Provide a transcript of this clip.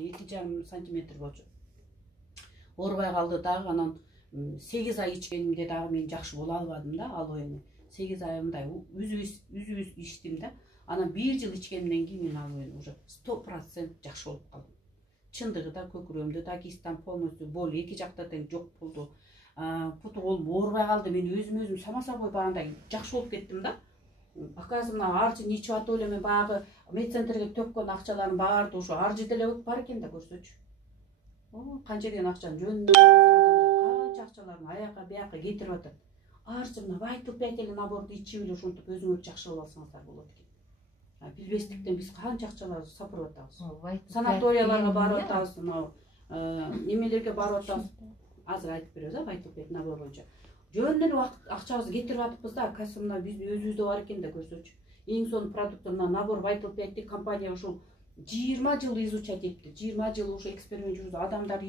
2,5 сантиметр болчу. Оорубай калды дагы, анан 8 ай ичкенимде дагы мен жакшы боло албадым да, ал оюну. 8 ай мындай үзүбүз ичтим да. Анан 1 жыл ичкенден кийин мен ал оюну уже 100% жакшы болуп калдым. Чындыгы да, көкүрөмдө да кистан полностью болу эки жакта тең жок болду. Путу колум оорубай калды. Мен өзүм сама собой баягындай жакшы болуп кеттим да. Оказывается, арчы ичип атып эле мен баягы медцентрге төккөн акчалардын баары ушу арчы деле бар экен да, көрсөчү. Канча деген акчаны жөнүндө канча акчаларын аяка бияка кетирип атат. Арчы мына Vital 5 эле наборду ичип эле ушинтип өзүңөр жакшы болуп алсаңыздар болот экен. Билбестиктен биз канча акчаларды сапырып атабыз. Санаторияларга барып атабыз, немелерге барып атабыз. Азыр айтып беребиз, Vital 5 набор боюнча. Жөн эле акчабызды кетирип атыппыз да, оказывается, мына биз өзүбүздө бар экен да, көрсөчү. Эң сонун продукт мына набор Vital 5 компания ушул 20 жыл изучать этти, 20 жыл ушу эксперимент жүргүзүп адамдар